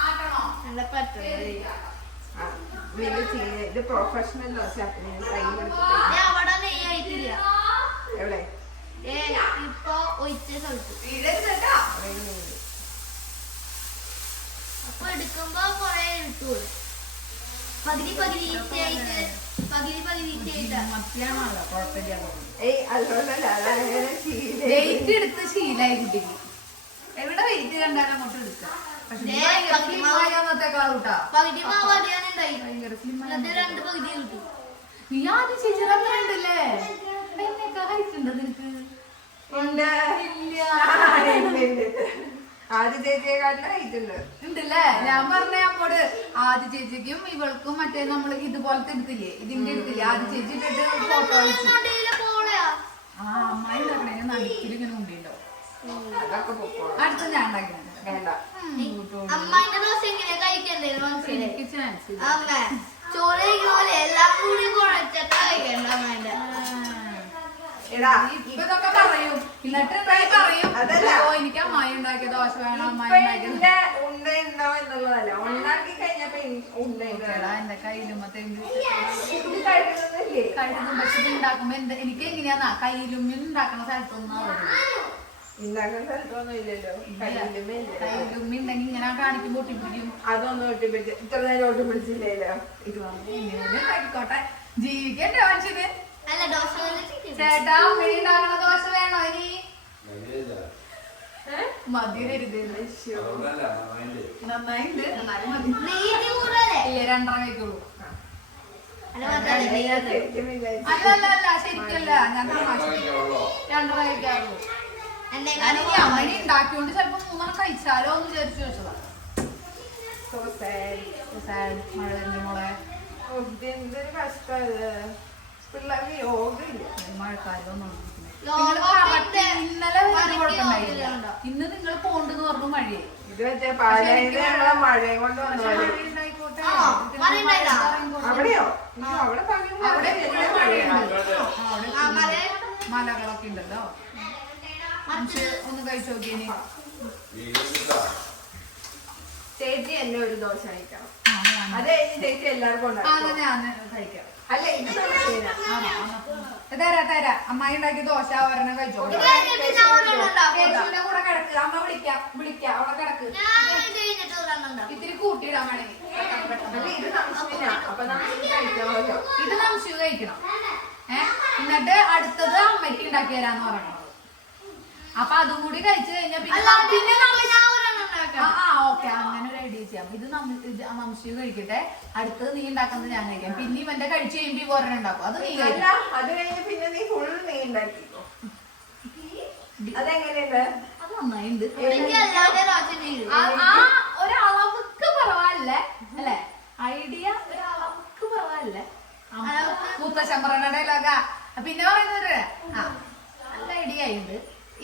ആക്കണോ? നല്ല പറ്റുന്നത്. ആ, വലിയ ചീന ഇത് പ്രൊഫഷണൽ ദോശ. അപ്പൊ ഞാൻ ടൈം എടുത്തിട്ട് ഞാൻ അവിടെ നെയ്യ് ആയിട്ടില്ല. എവിടെ ഇപ്പൊ ഒഴിച്ച സ്ഥലത്ത്. പറയുന്നുണ്ട്. അപ്പൊ എടുക്കുമ്പോ കൊറേ ഇട്ടു പകുതി പകുതിയായിട്ട് മത്തിയാണല്ലോ കുഴപ്പമില്ല ഏയ് അതുകൊണ്ടല്ല അതങ്ങനെ ചീന വെയിറ്റ് എടുത്ത് ശീലായി കുട്ടിക്ക്. എവിടെ വെയിറ്റ് കണ്ടാലും അങ്ങോട്ട് എടുക്കാം. പക്ഷെ നീ ഭയങ്കര slim ആയി അന്നത്തേക്കാളും കേട്ടാ. പകുതി മാവ് അറിയാനുണ്ടായി. ഭയങ്കര slim ആയി. എന്നിട്ട് 2 പകുതി കിട്ടും. നീ ആദ്യം ചേച്ചിയുടെ അത്ര ഉണ്ടല്ലേ? എന്നൊക്കെ height ഉണ്ടോ നിനക്ക്? ഉണ്ട്. ഇല്ല. ആദ്യ ചേച്ചിയെക്കാട്ടിലും ഹൈറ്റുണ്ട്. ഉണ്ടല്ലേ? ഞാൻ പറഞ്ഞ അമ്മോട് ആദ്യ ചേച്ചിക്കും ഇവൾക്കും മറ്റേ നമ്മള് ഇതുപോലത്തെ എടുത്തില്ലേ, ഇതിന്റെ എടുത്തില്ലേ, ആദ്യ ചേച്ചി ഇട്ടിട്ട് ഫോട്ടോ അയച്ചു. നടുവിലെ പോളയാ. ആ അമ്മായി ഉണ്ടാക്കണേ നടുക്കിൽ ഇങ്ങനെ ഉണ്ടിണ്ടോ. അതൊക്കെ പൊക്കോളൂ. അടുത്ത ഞാൻ ഉണ്ടാക്കുന്നത് വേണ്ട. അമ്മായിന്റെ ദോശ എങ്ങനെയാ കഴിക്കണ്ടേന്ന് മനസ്സിലായി. എനിക്ക് ചാൻസ് അമ്മ ചോറ് കഴിക്കുന്ന പോലെ എല്ലാം കൂടി കുഴച്ചിട്ട് കഴിക്കണ്ട അമ്മേന്റെ. എടാ ഇപ്പൊ ഇതൊക്കെ പറയും, എന്നിട്ട് എന്തായി പറയും, അതല്ല. ഓ എനിക്ക് അമ്മായി ഉണ്ടാക്കിയ ദോശ വേണം, അമ്മായി ഇപ്പൊ ഉണ്ടാക്കിയത്. എന്റെ ഉണ്ട ഉണ്ടോ എന്നുള്ളതല്ല, ഉണ്ടാക്കി കഴിഞ്ഞപ്പോ ഉണ്ട എടാ എന്റെ കയ്യിലുമ്മത്തെ ഇത് കഴിക്കുന്നതല്ലേ. കഴിക്കും. പക്ഷെ ഇത് ഉണ്ടാക്കുമ്പോ എനിക്ക് എങ്ങനെയാന്നാ കയ്യിലുമ്മ ഉണ്ടാക്കണ സ്ഥലത്തൊന്നും ഉണ്ടാക്കുന്ന സ്ഥലത്തൊന്നും ഇല്ലല്ലോ. കയ്യിലുമേ ഇല്ല. കയ്യിലുമ്മ ഉണ്ടെങ്കിൽ ഇങ്ങനെ കാണിക്കുമ്പോ ഒട്ടിപ്പിടിക്കും. അതൊന്നും ഒട്ടിപ്പിടിച്ച് ഇത്ര നേരം ഒട്ടിപ്പിടിച്ചില്ലല്ലോ. ഇത് വന്ന് എങ്ങനെയാലും ഉണ്ടാക്കിക്കോട്ടെ, ജീവിക്കണ്ടേ മനുഷ്യന്. അല്ല ദോശ പോലെ ചിക്കൻ. ചേട്ടാ അമ്മ ഉണ്ടാക്കണ ദോശ വേണോ ഇനി? മതി വരുത്. നന്നായിണ്ട്, എന്നാലും മതി. നെയ്യ് കൂടല്ലേ? ഇല്ല 2.5 വയ്ക്കുള്ളൂ. അല്ല മസാല ശരിക്കും വിചാരിച്ചു. അല്ല ശരിക്കല്ല, ഞാൻ തമാശ 2.5 വയ്ക്കാറുള്ളൂ. ഞാനിനി അമ്മനെ ഉണ്ടാക്കിയോണ്ട് ചിലപ്പോ 3 കഴിച്ചാലോ എന്ന് വിചാരിച്ചു വെച്ചതാ. So sad. മഴ വരുന്നു മോളെ. ഓ, ഇതെന്തൊരു കഷ്ടത്. പിള്ളേർക്ക് യോഗ ഇല്ല. മഴക്കാലം യോഗ ഇന്നലെ മഴയ്ക്ക് കുഴപ്പമുണ്ടായില്ല. യോഗയിലുണ്ടോ? ഇന്ന് നിങ്ങൾ പോണ്ടെന്ന് പറഞ്ഞു മഴയെ. ഇത് വെച്ചാ പാലായത് നമ്മളെ മഴയും കൊണ്ട് വന്നത്. ആ, മഴയുണ്ടായില്ല? അവിടെയോ? ഇയ്യോ, അവിടെ പകലും അവിടെ ഇവിടെ മഴയാണ്. ആ മഴ മലകളൊക്കെ ഉണ്ടല്ലോ. ഒന്ന് കഴിച്ചു നോക്കിയേ. ചേച്ചി എന്നെ ഒരു ദോശ കഴിക്കണം. അത് കഴിഞ്ഞ് ചേച്ചി എല്ലാവർക്കും ഉണ്ടാക്കും. ഞാൻ കഴിക്കാം. അല്ല ഇത് ദോശയില്ല. തരാ അമ്മായി ഉണ്ടാക്കിയ ദോശ ഒരെണ്ണം കഴിച്ചോ. കേശുവിന്റെ കൂടെ കിടക്ക്, അമ്മ വിളിക്കാം അവിടെ കിടക്ക്. ഇത്തിരി കൂട്ടിയിടാൻ വേണമെങ്കിൽ. അല്ല ഇത് നംസിനാ. അപ്പൊ നമുക്ക് കഴിക്കണമല്ലോ. ഇത് നംശു കഴിക്കണം. എന്നിട്ട് അടുത്തത് അമ്മയ്ക്ക് ഉണ്ടാക്കി തരാന്ന് പറയണത്. അപ്പൊ അതും കൂടി കഴിച്ചു കഴിഞ്ഞാൽ പിന്നെ ഓക്കെ അങ്ങനെ റെഡി ചെയ്യാം. ഇത് നംശു കഴിക്കട്ടെ, അടുത്തത് നീ ഉണ്ടാക്കുന്നത് ഞാൻ കഴിക്കാം. പിന്നെ ഇവന്റെ കഴിച്ചു കഴിയുമ്പോ ഒരെണ്ണം ഉണ്ടാക്കും, അത് നീ അല്ല കഴിക്കാം. അത് കഴിഞ്ഞ് പിന്നെ നീ ഫുൾ നീ ഉണ്ടാക്കിക്കോ. അതെങ്ങനെയുണ്ട്? അത് നന്നായിണ്ട്. ഒരളവുക്ക് കുറവല്ലേ അല്ലെ? ഐഡിയ ഒരളവുക്ക് കുറവല്ലേ? മുത്തശ്ശമ്പറയുടെ ഡയലോഗ. പിന്നെ പറയുന്നത് നല്ല ഐഡിയ ആയിണ്ട്.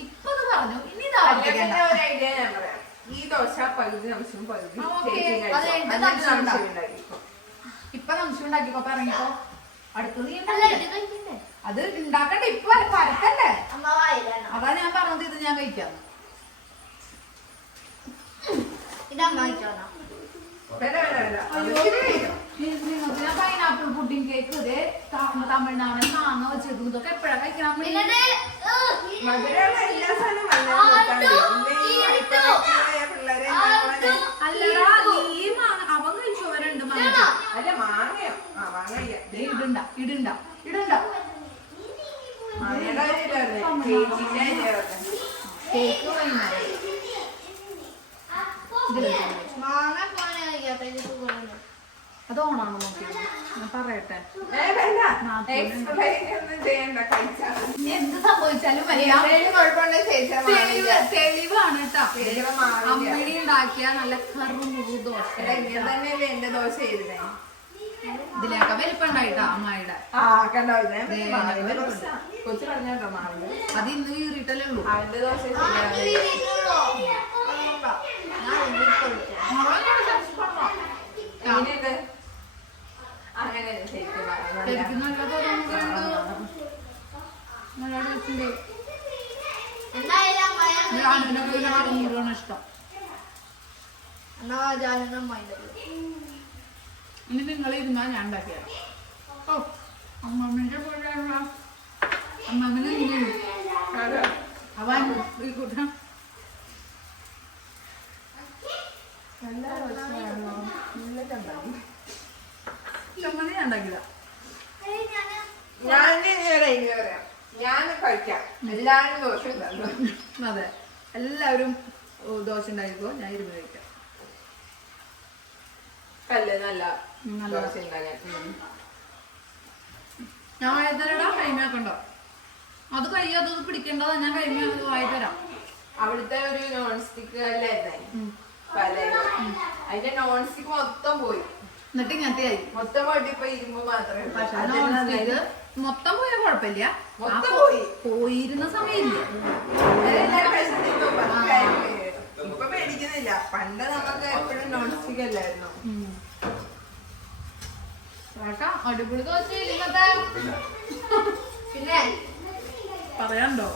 ഇപ്പൊ പറഞ്ഞു, ഇനി അല്ലെങ്കിൽ ഒരു ഐഡിയ ഞാൻ പറയാം. ഈ ദോശ പകുതി നംസും പകുതി ചേച്ചിയും കഴിച്ചോ. ഇപ്പൊ നംശം ഉണ്ടാക്കിക്കോ, ഇറങ്ങിക്കോ. അടുത്തത് നീ അത് ഉണ്ടാക്കണ്ടേ, ഇപ്പൊ പരക്കണ്ടേ. അതാ ഞാൻ പറഞ്ഞത് ഇത് ഞാൻ കഴിക്കാം. ഞാൻ പൈനാപ്പിൾ പുഡിംഗ് കേക്ക് ഇതേ തമിഴ്നാടൻ മാങ്ങ വെച്ചത് ഇതൊക്കെ എപ്പോഴാ കഴിക്കണം. മധുരമുള്ള എല്ലാ സാധനവും പിള്ളേരെ അല്ലടാ ഈ മാങ്ങ അവൻ കഴിച്ചവരുണ്ട്. അല്ല മാങ്ങയോ? ആ മാങ്ങ ഇടണ്ട കേക്ക് വൈകുന്നേരം അത് ഓണാണോ നോക്കിയത്? ഞാൻ പറയട്ടെ, എന്ത് സംഭവിച്ചാലും തെളിവാണ് കേട്ടോ. അമ്മണി ഉണ്ടാക്കിയ നല്ല കറുമുറു ദോശ. തന്നെയല്ലേ എന്റെ ദോശ ചെയ്തേ. ഇതിലൊക്കെ വലിപ്പം ഉണ്ടായിട്ടാ അമ്മായിയുടെ. കൊച്ചു പറഞ്ഞോ മാവിന്റെ. അത് ഇന്ന് കീറിയിട്ടല്ലേ ഉള്ളൂ. അവന്റെ ദോശ എങ്ങനെയുണ്ട്? അങ്ങനെ ശരിക്കും നല്ല തോന്നുന്നുണ്ട്. നല്ല ടേസ്റ്റ് ഉണ്ട്. അറുന്നൂറാണ് ഇഷ്ടം. എന്നാ ജാലകം മൈൻഡ് ഇനി നിങ്ങൾ ഇരുന്നാ ഞാൻ ഉണ്ടാക്കിയ ഓ അമ്മമ്മന്റെ പോലെ അമ്മമ്മനെ അവൻ ഈ കൂട്ടം ചമ്മന്തി ഞാൻ ഉണ്ടാക്കിയതാ. ഞാൻ കഴിക്കാം. എല്ലാരും ദോശ ഉണ്ടാക്കും. അതെ എല്ലാവരും ദോശ ഉണ്ടാക്കിക്കോ, ഞാൻ ഇരുന്ന് കഴിക്കാം. കല്ല് നല്ല നല്ല ദോശ ഉണ്ടാക്കാൻ. ഞാൻ വായത്തരടാ കൈമയാക്കണ്ടോ? അത് കൈ അത് പിടിക്കേണ്ടതാ. ഞാൻ കൈമ വായി തരാം. അവിടുത്തെ ഒരു നോൺ സ്റ്റിക്ക് കല്ലായിരുന്നു അതിന്റെ നോൺ സ്റ്റിക്ക് മൊത്തം പോയി. എന്നിട്ട് ഇങ്ങനത്തെ ആയി മൊത്തം പോയിട്ട് ഇപ്പൊ ഇരുമ്പ് മാത്രമേ പക്ഷെ മൊത്തം പോയ കുഴപ്പമില്ല. മൊത്തം പോയി. പോയിരുന്ന സമയമില്ല. ഇപ്പൊ പേടിക്കുന്നില്ല. പണ്ട് നമുക്ക് എപ്പോഴും നോൺ സ്റ്റിക്ക് അല്ലായിരുന്നു. അടിപൊളി ദോശ പിന്നെ പറയാണ്ടോ?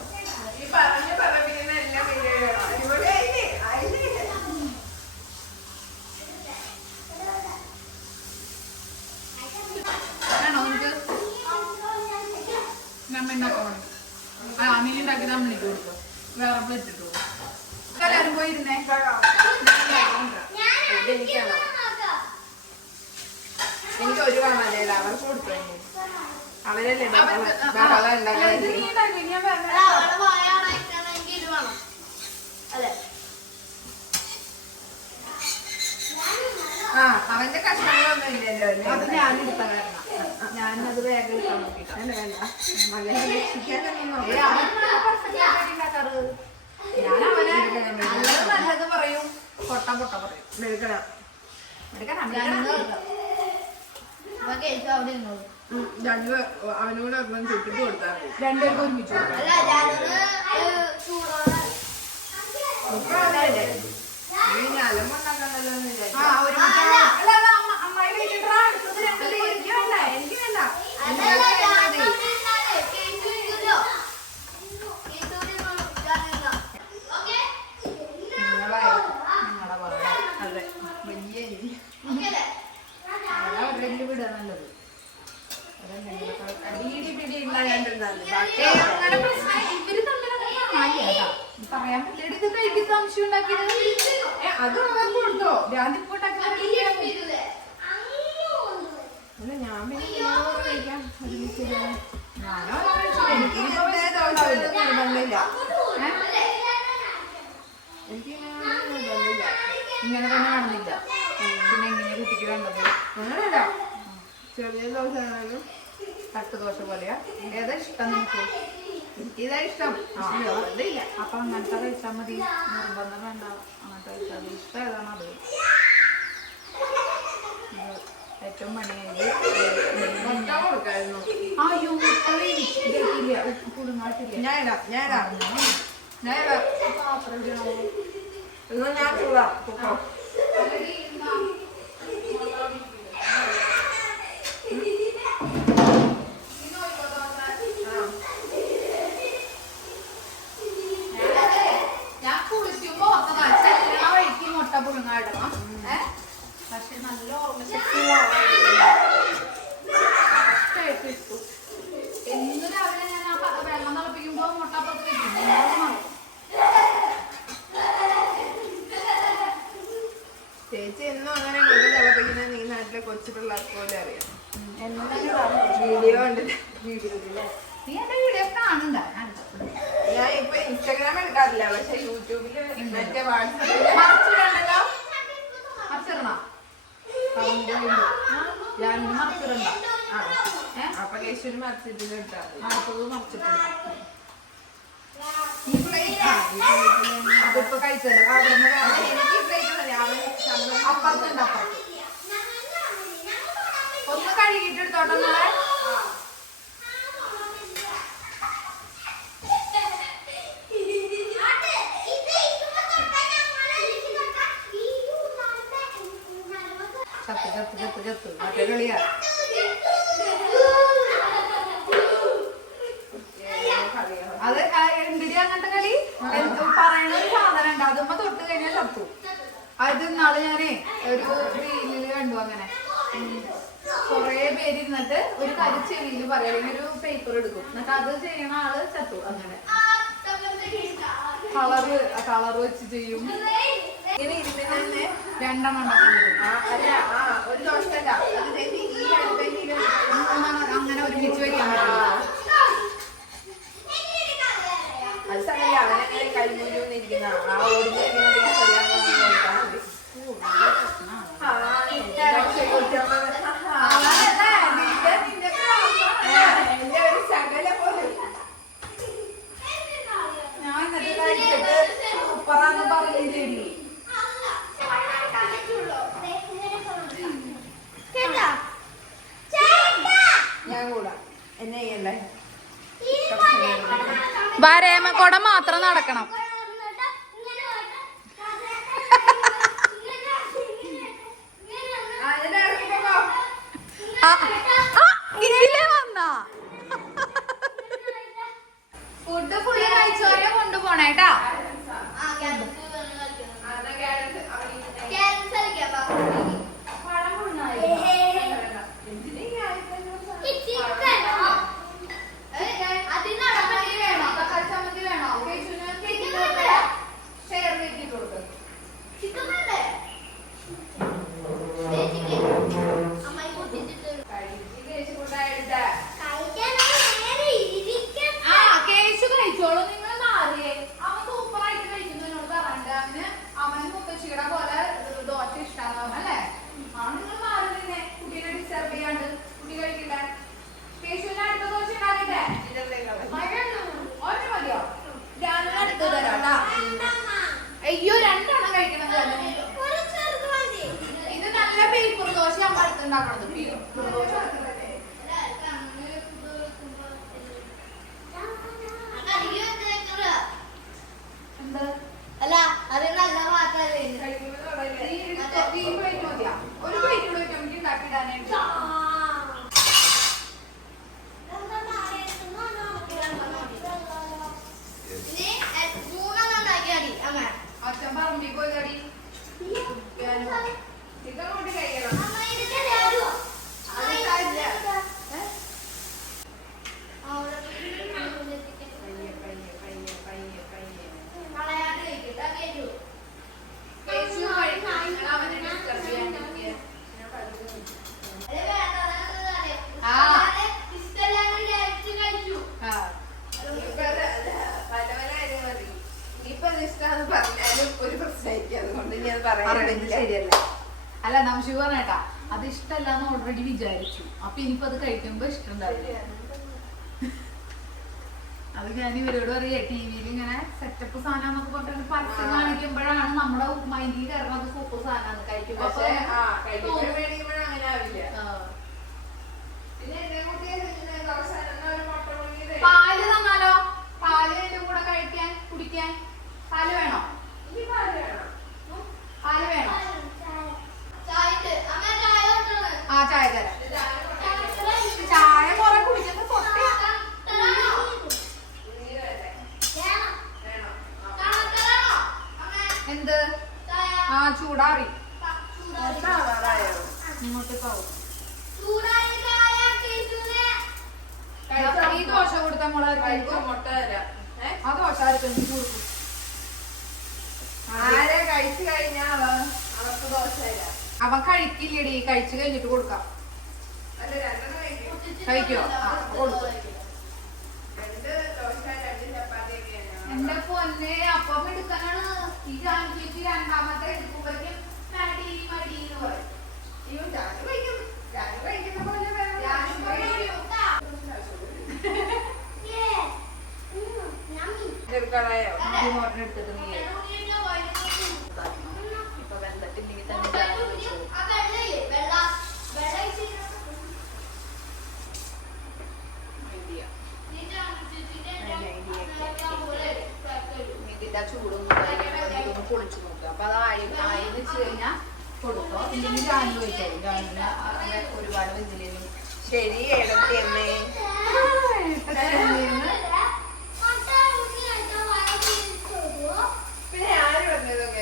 ഈ പറപ്പിക്കുന്ന എല്ലാ വീഡിയോയും അടിപൊളിയായില്ലേ? വേണോ നിനക്ക്? നമ്മ ഉണ്ടാക്കണം. അനിൽ ഉണ്ടാക്കിയത് അമ്മണിക്ക് കൊടുക്കും. വേറെ പ്ലേറ്റ് ഇട്ടു. എല്ലാവരും പോയിരുന്നേ. എനിക്ക് ഒരു കാണാനില്ല. അവർക്ക് കൊടുത്തു. അവരല്ലേ ബഹളം ഉണ്ടാക്കാൻ. അവിടെ വായ അടയ്ക്കണമെങ്കിൽ ഇത് വേണം അല്ലേ? ആ അവന്റെ കഷ്ണങ്ങളൊന്നും ഇല്ലല്ലോ. അത് ഞാനെടുത്ത കാരണം ഞാനത് വേഗം എടുക്കാൻ നോക്കിയിട്ടാണ്. മകനെ രക്ഷിക്കാനൊന്നും നോക്കില്ല. ഞാൻ അവനെ നല്ലത് പറയും, പൊട്ട പറയും. എടുക്കണം. അപ്പൊ കേൾക്കും അവിടെ ഇരുന്നോളൂ. രണ്ട് അവനോട് ഒരെണ്ണം ചുട്ടിട്ട് കൊടുത്താൽ മതി. രണ്ടുപേർക്കും ഒരുമിച്ച് കൊടുക്കാം. അല്ല ഞാനത് ചൂടോടെ അലമുണ്ടാക്കണല്ലോ എന്ന് വിചാരിച്ചു. അമ്മായി കഴിച്ചിട്ടാ അടുത്തത് രണ്ടുപേരും. എനിക്ക് വേണ്ട, എനിക്ക് വേണ്ട. അതല്ല കേൾക്കില്ലോ ഓക്കെ നിങ്ങളുടെ പാടാ. അതെ വലിയ ഓക്കെ അല്ലേ? അവരുടെ വിടുക നല്ലത്. അടിയിടി പിടി ഉണ്ടാകാണ്ടിരുന്നാല് അങ്ങനെ പ്രശ്നം ഇവര് തമ്മിലൊന്നും കാണാനില്ല. പറയാൻ പറ്റില്ല. ഇത് കഴിക്കാൻ സംശയം ഉണ്ടാക്കിയത് അത് അവർക്ക് കൊടുത്തോ? രാതിപ്പോ ഞാൻ പിന്നെ കഴിക്കാം. ഞാനോ എനിക്ക് നിർബന്ധമില്ല. എനിക്ക് നിർബന്ധമില്ല. ഇങ്ങനെ തന്നെ വേണമെന്നില്ല. പിന്നെ എങ്ങനെയാ കുട്ടിക്ക് വേണ്ടത്? അങ്ങനെയല്ല. ചെറിയ ദോശ ആണെങ്കിലും തട്ട് ദോശ പോലെയാ? ഏതാ ഇഷ്ടം നിനക്ക്? ഇതാ ഇഷ്ടം. ഇല്ല. അപ്പൊ അങ്ങനത്തെ കഴിച്ചാൽ മതി. നിർബന്ധം വേണ്ട. അങ്ങനത്തെ കഴിച്ചാൽ മതി. ഇഷ്ടം ഏതാണോ അത്. ഏറ്റവും പണിയായത് മുട്ട കൊടുക്കായിരുന്നു. അയ്യോ മുട്ട വേവിച്ചില്ല. ഉപ്പ് പുഴുങ്ങാട്ടില്ല. ഞാനിടാം. പാത്രം ഇടണോ? എന്നാ ഞാൻ ചൂടാം. കുക്കോ ഞാൻ കുളിക്കുമ്പോ ഓർത്തതാ വഴിക്ക് മുട്ട പുഴുങ്ങാടണം. പക്ഷെ നല്ല ഓർമ്മശക്തി ഇട്ടു. എന്ന് രാവിലെ ഞാൻ ആ വെള്ളം തിളപ്പിക്കുമ്പോ മുട്ട പുറത്ത് വെക്കും. ചേച്ചി എന്നും അങ്ങനെ മുട്ട തിളപ്പിക്കുന്ന നീ നാട്ടിലെ കൊച്ചു പിള്ളേർക്ക് പോലെ അറിയാം. വീഡിയോ കണ്ടിട്ട് നീ എന്റെ വീഡിയോ കാണണ്ട. ഞാൻ ഇപ്പൊ ഇൻസ്റ്റാഗ്രാം എടുക്കാറില്ല. പക്ഷെ യൂട്യൂബില് മറ്റേ വാട്സാപ്പിൽ മറച്ചിടണ്ടല്ലോ. മറച്ചിടണോ? ഞാൻ മറച്ചിടണ്ട. അപ്പൊ കേശുവിന് മറിച്ചിട്ട് എടുത്താൽ അടുത്തത് മറച്ചിട്ടുണ്ട്. അതിപ്പോ കഴിച്ചല്ലോ. അപ്പുറത്തുണ്ട്. അപ്പുറത്ത് ഒന്ന് കഴുകിട്ട് എടുത്തോട്ടെ. ചത്ത് മറ്റേ കളിയാ. അത് എന്തിടി അങ്ങനത്തെ കളി? പറയണ ഒരു സാധനം ഉണ്ട്. അത് അത് നാളെ ഞാനേ ഒരു റീലില് കണ്ടു അങ്ങനെ കൊറേ പേര് ഇരുന്നിട്ട് ഒരു കരി ചെവിയിൽ പറയാം അല്ലെങ്കിൽ ഒരു പേപ്പർ എടുക്കും എന്നിട്ട് അത് ചെയ്യണ ആള് ചത്തു അങ്ങനെ കളർ വെച്ച് ചെയ്യും. ഇങ്ങനെ ഇരുന്ന് തന്നെ രണ്ടെണ്ണം ഉണ്ടാക്കുന്നത് ഒരു ദോഷമല്ല അങ്ങനെ ഒരുമിച്ച് വെക്കാൻ പറ്റില്ല. അത് സമയം അവനങ്ങനെ കഴിഞ്ഞിരിക്കുന്ന ആ ഓടിഞ്ഞിരിക്കുന്ന എന്റെ ഒരു ശകല പോലെ ഞാൻ എന്നിട്ട് കഴിച്ചിട്ട് സൂപ്പറാന്ന് പറഞ്ഞില്ലേ. ഞാൻ കൂടാ എന്നെ ചെയ്യണ്ടേ വരേമക്കോടെ മാത്രം നടക്കണം. ഇതിലേ വന്നാ ഫുഡ് ഫുള്ള് കഴിച്ചോരെ കൊണ്ടുപോണേട്ടാ. അയ്യോ രണ്ടെണ്ണം കഴിക്കണം. ഇത് നല്ല പേപ്പർ ദോശ നമ്മൾ അടുത്തുണ്ടാക്കണത്. പേപ്പർ ദോശ എന്താ അല്ല അത് നല്ല മാത്രല്ലേ ഒരു പ്ലേറ്റ് നമുക്ക് ഉണ്ടാക്കിയിടാനായിട്ട്. അച്ഛൻ പറമ്പിൽ പോയി കടി ഇതങ്ങോട്ട് കഴിയണം. ശരിയല്ല. അല്ല നമുക്ക് പറഞ്ഞേട്ടാ അത് ഇഷ്ടമല്ലാന്ന് ഓൾറെഡി വിചാരിച്ചു. അപ്പൊ ഇനിയിപ്പോ അത് കഴിക്കുമ്പോ ഇഷ്ടം ഉണ്ടാവില്ല. അത് ഞാൻ ഇവരോട് പറയാ ടിവിയിൽ ഇങ്ങനെ സെറ്റപ്പ് സാധനം എന്നൊക്കെ പറഞ്ഞിട്ട് പരസ്യം കാണിക്കുമ്പോഴാണ് നമ്മുടെ മൈൻഡിൽ കയറുന്നത് സൂപ്പർ സാധനം കഴിക്കുമ്പോ. പാല് തന്നാലോ? പാല് എന്റെ കൂടെ കഴിക്കാൻ കുടിക്കാൻ പാല് വേണോ? പാല് വേണോ? ആ ചായ തരാം. ചായ കുറെ കുടിക്കുന്നത് എന്ത് ആ ചൂടാറി ഇങ്ങോട്ട് പോകും. ഈ ദോശ കൊടുത്ത മുളക് മുട്ട തരാം. ആ ദോശ ആർക്കും കൊടുക്കും. ആരെ കഴിച്ചു കഴിഞ്ഞാ അവർക്ക് ദോശ തരാം. അവൻ കഴിക്കില്ലടി, കഴിച്ചു കഴിഞ്ഞിട്ട് കൊടുക്കാം. അല്ല രണ്ടെണ്ണം കഴിക്കോ? കൊടുക്കും. എന്റെ പൊന്നെ അപ്പം എടുക്കാനാണ് ഈ ജാൻചേച്ചി രണ്ടാമത്തെ എടുക്കുമ്പോഴേക്കും മടി മടി എന്ന് പറയും. എടുത്തിട്ട് നീ ഇപ്പൊ വെള്ളത്തില്ലെങ്കിൽ തന്നെ ഇതിന്റെ ചൂടൊന്നും ഇതൊന്ന് പൊളിച്ചു നോക്കുക. അപ്പൊ അത് ആയി വെച്ച് കഴിഞ്ഞാൽ കൊടുക്കോ. ഇല്ലെങ്കിൽ ജാനു ചോദിച്ചോളൂ. ജാനുവിന് ഒരുപാട് വെജിലേനും ശരി എടത്തിയമ്മേ. പിന്നെ ആര് പറഞ്ഞതൊക്കെ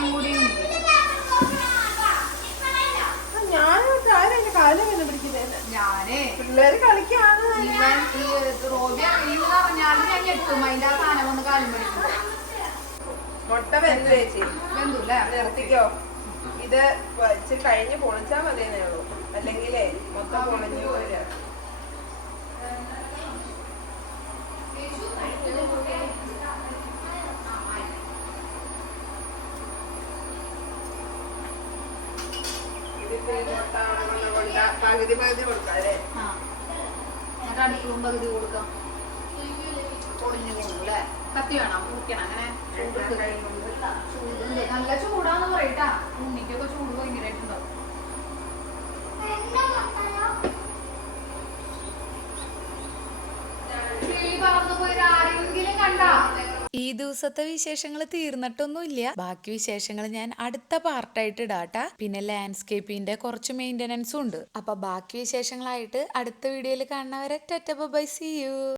സമയം കൂടി ഉണ്ട്. ഞാൻ എന്റെ കാലം പിടിക്കുന്നത് ഞാനേ പിള്ളേര് കളിക്കാണ്. ഇവൻ ഈ റോബി അറിയുമെന്ന് പറഞ്ഞാലും ഞാൻ ഞെട്ടും അതിന്റെ ആ സാധനം ഒന്ന് കാലും പിടിക്കും. മുട്ട വെന്ത് ചേച്ചി വെന്തൂല്ലേ? നിർത്തിക്കോ. ഇത് ഇച്ചിരി കഴിഞ്ഞ് പൊളിച്ചാ മതിയെന്നേ ഉള്ളൂ, അല്ലെങ്കിലേ മൊത്തം പൊളിഞ്ഞു പോരാ. പകുതി പകുതി കൊടുക്കാം അല്ലേ? എന്നിട്ട് അടുപ്പും പകുതി കൊടുക്കാം. പൊളിഞ്ഞു പോകും. കത്തി വേണം കുടിക്കണം. അങ്ങനെ ചൂടുണ്ട്, നല്ല ചൂടാന്ന് പറയട്ടാ. ഉണ്ണിക്കൊക്കെ ചൂട് ഭയങ്കരമായിട്ടുണ്ടാവും. ഈ ദിവസത്തെ വിശേഷങ്ങൾ തീർന്നിട്ടൊന്നുമില്ല. ബാക്കി വിശേഷങ്ങൾ ഞാൻ അടുത്ത പാർട്ടായിട്ട് ഇടാട്ടാ. പിന്നെ ലാൻഡ്സ്കേപ്പിന്റെ കുറച്ച് മെയിൻ്റനൻസും ഉണ്ട്. അപ്പൊ ബാക്കി വിശേഷങ്ങളായിട്ട് അടുത്ത വീഡിയോയിൽ കാണുന്നവരെ ടാറ്റ ബൈ, സീ യു.